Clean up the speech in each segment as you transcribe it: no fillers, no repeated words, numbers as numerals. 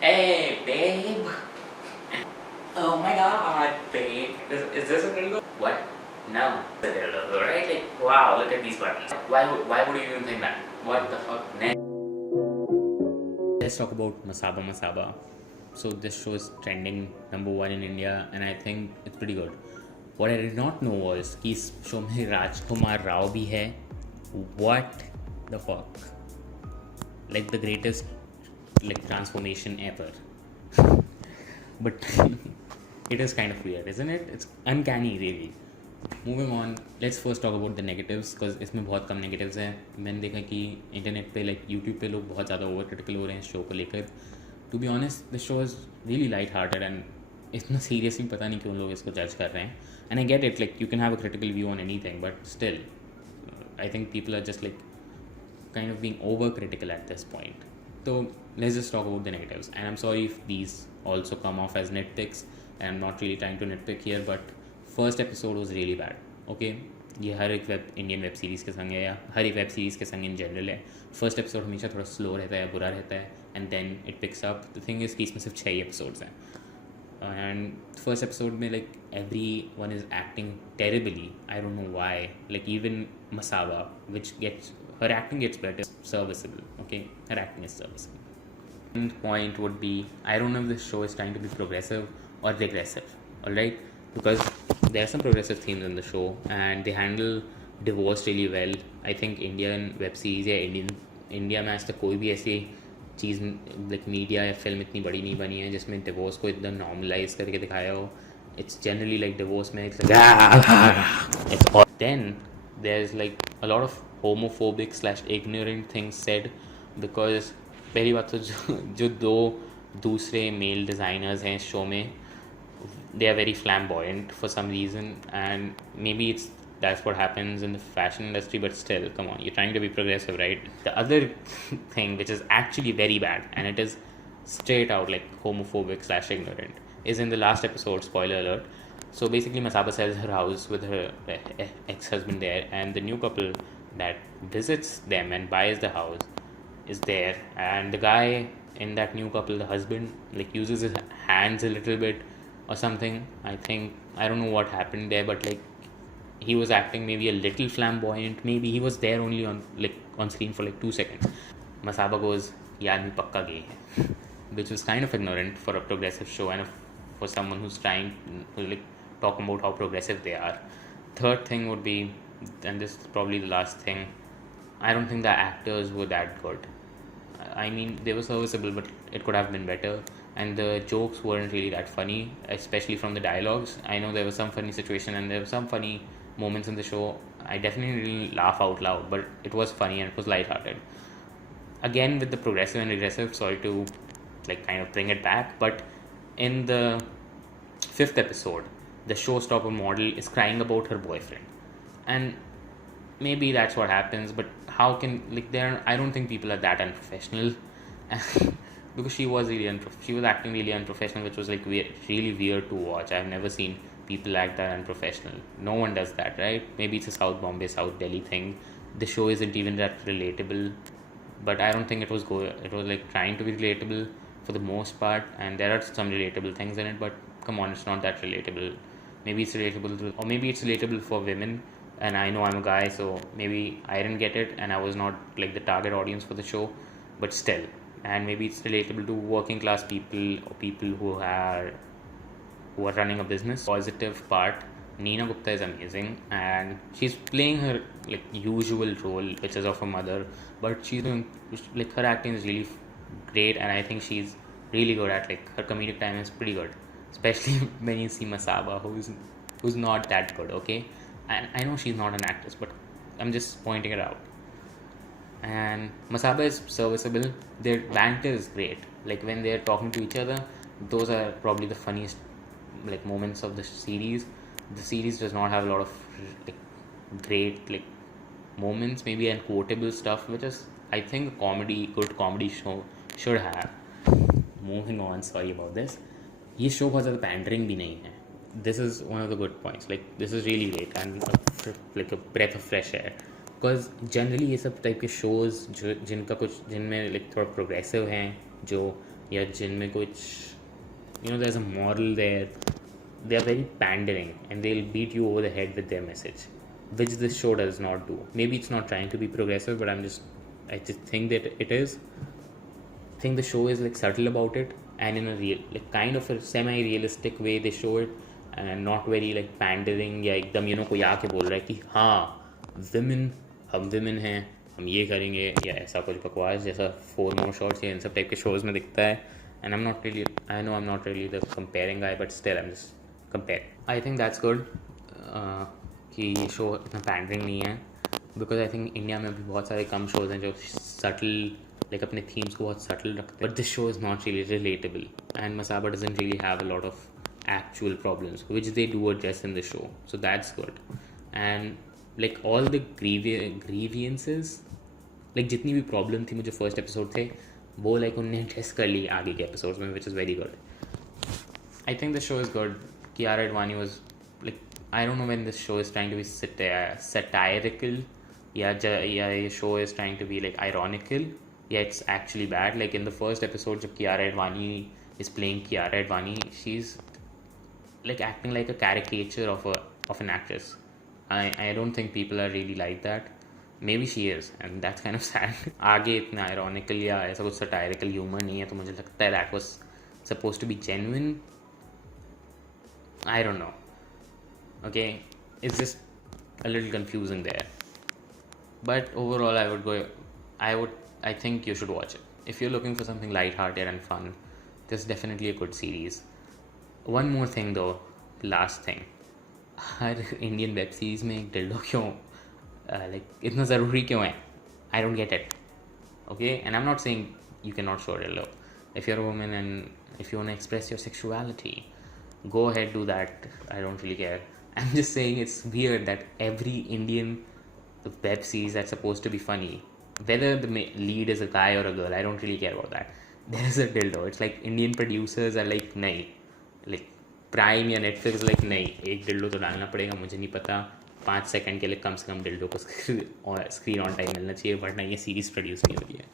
Hey, babe. Oh my god, babe. Is this a dildo? What? No. It's a dildo, right? Like, wow, look at these buttons. Why would you even think that? What the fuck? Let's talk about Masaba Masaba. So this show is trending #1 in India, and I think it's pretty good. What I did not know was कि इस show में राजकुमार राव भी है. What the fuck? Like the greatest like transformation ever. But it is kind of weird, isn't it? It's uncanny, really. Moving on, let's first talk about the negatives, because इसमें बहुत कम negatives हैं. मैंने देखा कि internet पे like YouTube पे लोग बहुत ज़्यादा ओवर क्रिटिकल हो रहे हैं इस शो को लेकर. To be honest, the show is really light hearted and इतना सीरियसली पता नहीं क्यों लोग इसको जज कर रहे हैं. And I get it, like you can have a critical view on anything, but still, I think people are just like kind of being over critical at this point. So let's just talk about the negatives. And I'm sorry if these also come off as nitpicks, and I'm not really trying to nitpick here, but first episode was really bad. Okay, ये हर एक Indian web series के संग है, या हर एक web series के संग in general है. फर्स्ट एपिसोड हमेशा थोड़ा स्लो रहता है, बुरा रहता है, and then it picks up. The thing is कि इसमें सिर्फ 6 एपिसोड्स हैं, एंड फर्स्ट एपिसोड में like every one is acting terribly. I don't know why. Like even Masaba, which gets her acting gets better, serviceable. Okay, her acting is serviceable. And point would be, I don't know if this show is trying to be progressive or regressive. All right, because there are some progressive themes in the show, and they handle divorce really well. I think Indian web series या India में आज तक कोई भी ऐसी चीज़ like media या film इतनी बड़ी नहीं बनी है जिसमें डिवोर्स को इतना नॉर्मलाइज करके दिखाया हो. It's generally like divorce में it's like it's all. Then there's like a lot of homophobic / ignorant things said, because पहली बात तो जो दो दूसरे मेल डिज़ाइनर्स हैं इस शो में, they are very flamboyant for some reason, and maybe that's what happens in the fashion industry, but still, come on, you're trying to be progressive, right? The other thing which is actually very bad, and it is straight out like homophobic / ignorant, is in the last episode, spoiler alert. So basically Masaba sells her house with her ex-husband there, and the new couple that visits them and buys the house is there, and the guy in that new couple, the husband, like uses his hands a little bit or something. I don't know what happened there, but like he was acting maybe a little flamboyant. Maybe he was there only on screen for like 2 seconds. Masaba goes, "ये आदमी पक्का gay है," which was kind of ignorant for a progressive show, and for someone who's trying to like talk about how progressive they are. Third thing would be, and this is probably the last thing, I don't think the actors were that good. I mean, they were serviceable, but it could have been better, and the jokes weren't really that funny, especially from the dialogues. I know there was some funny situation and there were some funny moments in the show. I definitely didn't laugh out loud, but it was funny and it was lighthearted. Again, with the progressive and regressive, sorry to like kind of bring it back, but in the 5th episode, the showstopper model is crying about her boyfriend, and maybe that's what happens, but how can like there? I don't think people are that unprofessional, because she was acting really unprofessional, which was like really weird to watch. I've never seen people act that unprofessional. No one does that, right? Maybe it's a South Bombay, South Delhi thing. The show isn't even that relatable, but I don't think it was like trying to be relatable for the most part, and there are some relatable things in it, but come on, it's not that relatable. Maybe it's relatable or maybe it's relatable for women, and I know I'm a guy, so maybe I didn't get it and I was not like the target audience for the show, but still. And maybe it's relatable to working class people or people who are running a business. Positive part, Neena Gupta is amazing, and she's playing her like usual role, which is of a mother, but she's doing like her acting is really great, and I think she's really good at like her comedic timing is pretty good, especially when you see Masaba, who's not that good. Okay, and I know she's not an actress, but I'm just pointing it out. And Masaba is serviceable. Their banter is great. Like when they're talking to each other, those are probably the funniest like moments of the series. The series does not have a lot of like great like moments, maybe, and quotable stuff, which is I think a good comedy show should have. Moving on, sorry about this. ये show बहुत ज़्यादा pandering भी नहीं है. This is one of the good points. Like this is really great and like a breath of fresh air. Because generally ये सब type के shows जिनमें like थोड़ा प्रोग्रेसिव हैं, जो या जिनमें कुछ there's a moral there, they are very pandering and they'll beat you over the head with their message, which this show does not do. Maybe it's not trying to be progressive, but I just think that it is. I think the show is like subtle about it, and in a real, like kind of a semi-realistic way they show it, and not very like pandering या एकदम कोई आके बोल रहा है कि हाँ women, हम women हैं, हम ये करेंगे, या ऐसा कुछ बकवास जैसा 4 more shots या इन सब टाइप के shows में दिखता है. And I know I'm not really the comparing guy, but still I'm just comparing. I think that's good कि ये शो इतना पैंडरिंग नहीं है, बिकॉज आई थिंक इंडिया में भी बहुत सारे कम शोज हैं जो सटल लाइक अपने थीम्स को बहुत सटल रखते हैं. But this show is not really relatable, and Masaba doesn't really have a lot of actual problems which they do address in the show, so that's good. And like all the grievances, like जितनी भी problem थी मुझे first episode थे, वो like उनने address कर ली आगे के एपिसोड्स में, which is very good. I think the show is good. Kiara Advani was like, I don't know when this show is trying to be satirical, yeah, the show is trying to be like ironical. Yeah, it's actually bad. Like in the first episode, जब Kiara Advani is playing Kiara Advani, she's like acting like a caricature of an actress. I don't think people are really like that. Maybe she is, and that's kind of sad. आगे इतना ironical या ऐसा कुछ satirical humor नहीं है, तो मुझे लगता है that was supposed to be genuine. I don't know. Okay, it's just a little confusing there. But overall, I think you should watch it. If you're looking for something light-hearted and fun, this is definitely a good series. One more thing though, last thing. Her Indian web series में एक dildo क्यों like इतना ज़रूरी क्यों है? I don't get it. Okay, and I'm not saying you cannot show a dildo. If you're a woman and if you want to express your sexuality, go ahead, do that. I don't really care. I'm just saying it's weird that every Indian web series that's supposed to be funny, whether the lead is a guy or a girl, I don't really care about that, there is a dildo. It's like Indian producers are like, नहीं, like prime या Netflix like नहीं, एक dildo तो डालना पड़ेगा, मुझे नहीं पता, 5 सेकंड के लिए कम से कम डिल्डो को स्क्रीन ऑन टाइम मिलना चाहिए, वरना ये सीरीज़ प्रोड्यूस नहीं हो रही है.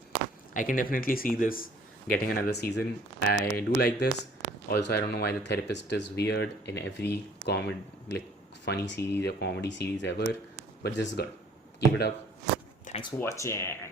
I can definitely see this getting another season. I do like this. Also I don't know why the therapist is weird in every comedy like funny series or comedy series ever, but this is good. Keep it up. Thanks for watching.